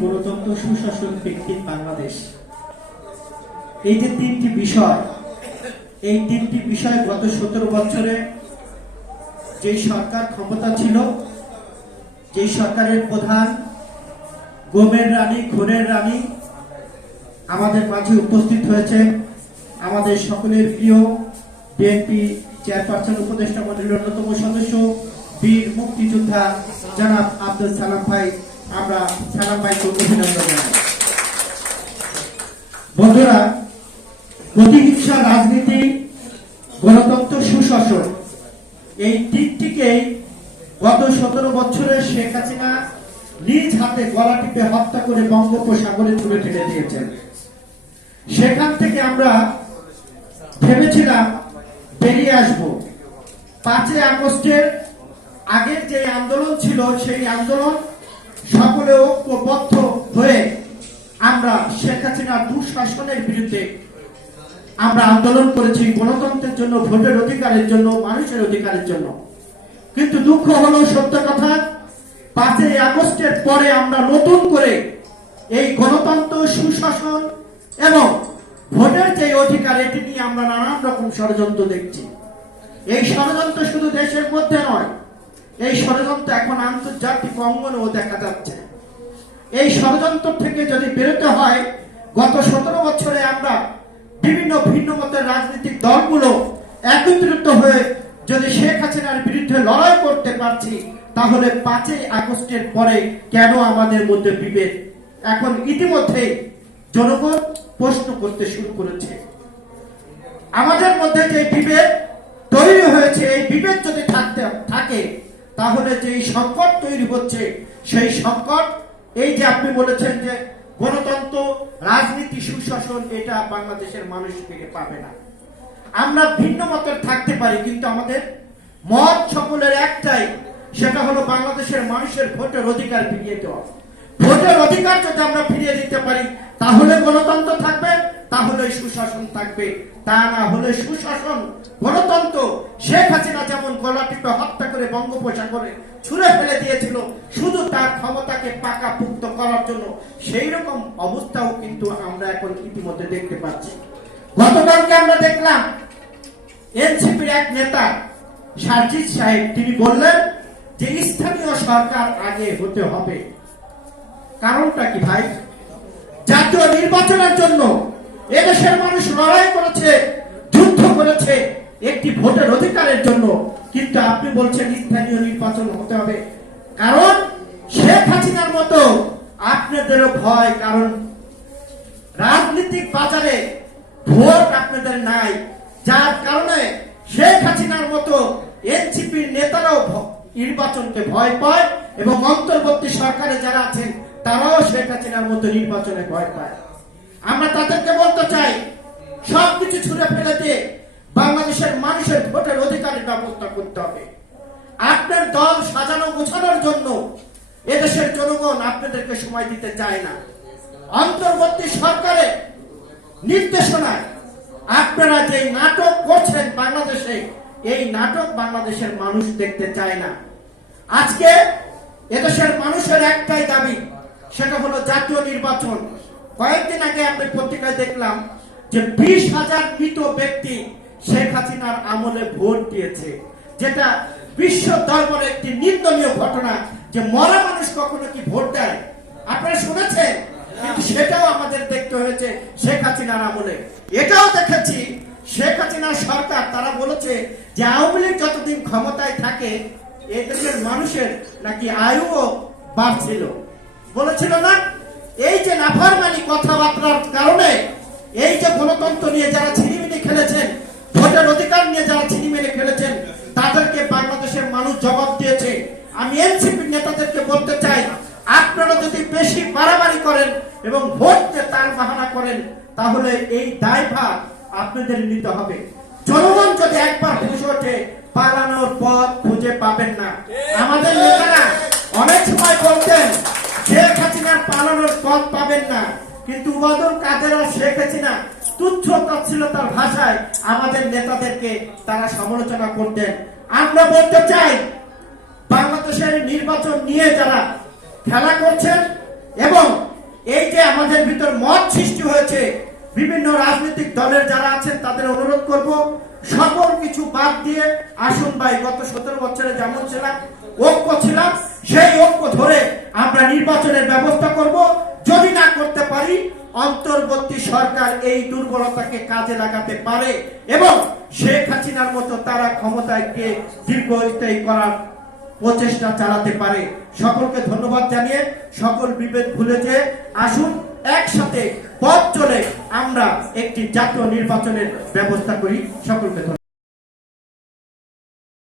গণতন্ত্র সুশাসন ভিত্তিক বাংলাদেশ। এই যে তিনটি বিষয়, এই তিনটি বিষয় গত সতেরো বছরে যে সরকার ক্ষমতা ছিল, যে সরকারের প্রধান গোমের রানী ঘোরের রানী আমাদের মাঝে উপস্থিত হয়েছে। আমাদের সকলের প্রিয় বিএনপি চেয়ারপারসন, উপদেষ্টা মন্ডলীর অন্যতম সদস্য, বীর মুক্তিযোদ্ধা জনাব আব্দুল সালাম ভাই। আমরা সালাম ভাইকে অভিনন্দন বন্ধুরা প্রতিহিংসা রাজনীতি, গণতন্ত্র সুশাসন, এই দিকটিকেই গত সতেরো বছরে শেখ হাসিনা নিজ হাতে গলা টিপে হত্যা করে বঙ্গোপসাগরে তুলে ফেলে দিয়েছেন। সেখান থেকে আমরা ভেবেছিলাম বেরিয়ে আসব। পাঁচই আগস্টের আগের যে আন্দোলন ছিল, সেই আন্দোলন সকলে ঐক্যবদ্ধ হয়ে আমরা শেখ হাসিনার দুঃশাসনের বিরুদ্ধে আমরা আন্দোলন করেছি গণতন্ত্রের জন্য, ভোটের অধিকারের জন্য, মানুষের অধিকারের জন্য। কিন্তু দুঃখ হলো সত্য কথা, পাঁচই আগস্টের পরে আমরা নতুন করে এই গণতন্ত্র, সুশাসন এবং ভোটের যে অধিকার, এটি নিয়ে আমরা নানান রকম ষড়যন্ত্র দেখছি। এই ষড়যন্ত্র শুধু দেশের মধ্যে নয় এই ষড়যন্ত্র এখন আন্তর্জাতিক অঙ্গনেও দেখা যাচ্ছে। এই ষড়যন্ত্র থেকে যদি বেরোতে হয়, গত সতেরো বছরে আমরা বিভিন্ন ভিন্ন মতের রাজনৈতিক দলগুলো একত্রিত হয়ে যদি শেখ হাসিনার বিরুদ্ধে লড়াই করতে পারছি, তাহলে পাঁচই আগস্টের পরে কেন আমাদের মধ্যে বিভেদ? এখন ইতিমধ্যে জনগণ প্রশ্ন করতে শুরু করেছে। আমাদের মধ্যে যে বিভেদ তৈরি হয়েছে, এই বিভেদ যদি থাকতে থাকে তাহলে যে সংকট তৈরি হচ্ছে, সেই সংকট, এই যে আপনি বলেছেন যে গণতন্ত্র, রাজনীতি, সুশাসন, এটা বাংলাদেশের মানুষ থেকে পাবে না। আমরা ভিন্ন মতের থাকতে পারি, কিন্তু আমাদের মত সকলের একটাই, সেটা হলো বাংলাদেশের মানুষের ভোটের অধিকার ফিরিয়ে দেওয়া। ভোটের অধিকার যদি আমরা ফিরিয়ে দিতে পারি, তাহলে গণতন্ত্র থাকবে, তা না হলে সুশাসন, গণতন্ত্র, শেখ হাসিনা যেমন গলা হত্যা করে বঙ্গোপসাগরে ছুঁড়ে ফেলে দিয়েছিল, শুধু তার ক্ষমতাকে পাকা পুক্ত করার জন্য সেই রকম অবস্থাও কিন্তু আমরা এখন ইতিমধ্যে দেখতে পাচ্ছি। গতকালকে আমরা দেখলাম, এনসিপির এক নেতা সার্জিদ সাহেব, তিনি বললেন যে স্থানীয় সরকার আগে হতে হবে। কারণটা কি ভাই? জাতীয় নির্বাচনের জন্য এদেশের মানুষ লড়াই করেছে, যুদ্ধ করেছে, একটি ভোটের অধিকারের জন্য। কিন্তু আপনি বলছেন স্থানীয় নির্বাচন হতে হবে। কারণ শেখ হাসিনার মতো আপনাদেরও ভয়, কারণ রাজনৈতিক বাজারে ভোট আপনাদের নাই। যার কারণে শেখ হাসিনার মতো এনসিপির নেতারাও নির্বাচনকে ভয় পায় এবং অন্তর্বর্তী সরকারে যারা আছেন, তারাও শেখ হাসিনার মতো নির্বাচনে ভয় পায়। আমরা তাদেরকে বলতে চাই, সবকিছু ছুড়ে ফেলে দিয়ে বাংলাদেশের মানুষের ভোটের অধিকারের ব্যবস্থা করতে হবে। আপনার দল সাজানো গোছানোর জন্য এদেশের জনগণ আপনাদেরকে সময় দিতে চায় না। অন্তর্বর্তী সরকারের নির্দেশনায় আপনারা যে নাটক করছেন বাংলাদেশে, এই নাটক বাংলাদেশের মানুষ দেখতে চায় না। আজকে এদেশের মানুষের একটাই দাবি, সেটা হলো জাতীয় নির্বাচন। কয়েকদিন আগে আমি পত্রিকায় দেখলাম যে বিশ হাজার মৃত ব্যক্তি শেখ হাসিনার আমলে ভোট দিয়েছে, যেটা বিশ্ব দরবারে একটি নিন্দনীয় ঘটনা যে মরা মানুষ কখনো কি ভোট দেয়? আপনারা শুনেছেন? কিন্তু সেটাও আমাদের দেখতে হয়েছে শেখ হাসিনার আমলে। এটাও দেখেছি, শেখ হাসিনার সরকার, তারা বলেছে যে আওয়ামী লীগ যতদিন ক্ষমতায় থাকে এই দেশের মানুষের নাকি আয়ুও বাড়ছিল। বলেছিল না? এই যে নাফারমানি কথাবার্তার কারণে, এই যে গণতন্ত্র নিয়ে যারা ছিনিমিনি খেলেছেন, ভোটের অধিকার নিয়ে যারা ছিনিমিনি খেলেছেন, তাদেরকে বাংলাদেশের মানুষ জবাব দিয়েছে। আমি এনসিপি নেতাদেরকে বলতে চাই, আপনারা যদি বেশি বাড়াবাড়ি করেন এবং ভোট তার বাহানা করেন, তাহলে এই দায়ভার আপনাদের নিতে হবে। জনগণ যদি একবার বুঝে ওঠে, পালানোর পথ খুঁজে পাবেন না। আমাদের নেতারা অনেক সময় বলতেন শেখ হাসিনার পালানোর পথ পাবেন না। কিন্তু উবাদুল কাদের আর শেখ হাসিনা তুচ্ছ তাচ্ছিলতার ভাষায় আমাদের নেতাদেরকে তারা সমালোচনা করতেন। আমরা বলতে চাই, বাংলাদেশের নির্বাচন নিয়ে যারা খেলা করছেন এবং এই যে আমাদের ভিতর মত সৃষ্টি হয়েছে, বিভিন্ন রাজনৈতিক দলের যারা আছেন তাদের অনুরোধ করব, সকল কিছু বাদ দিয়ে আসুন ভাই, গত সতেরো বছরে যেমন ছিলাম ঐক্য ছিলাম, সেই ঐক্য ধরে আমরা নির্বাচনের ব্যবস্থা করব। যদি না করতে পারি, অন্তর্বর্তী সরকার এই দুর্বলতাকে কাজে লাগাতে পারে এবং শেখ হাসিনার মতো তারা ক্ষমতায় গিয়ে দীর্ঘস্থায়ী করার প্রচেষ্টা চালাতে পারে। সকলকে ধন্যবাদ জানিয়ে সকল বিভেদ ভুলে যে আসুন, একসাথে পথ চলে আমরা একটি জাতীয় নির্বাচনের ব্যবস্থা করি। সকলকে ধন্যবাদ।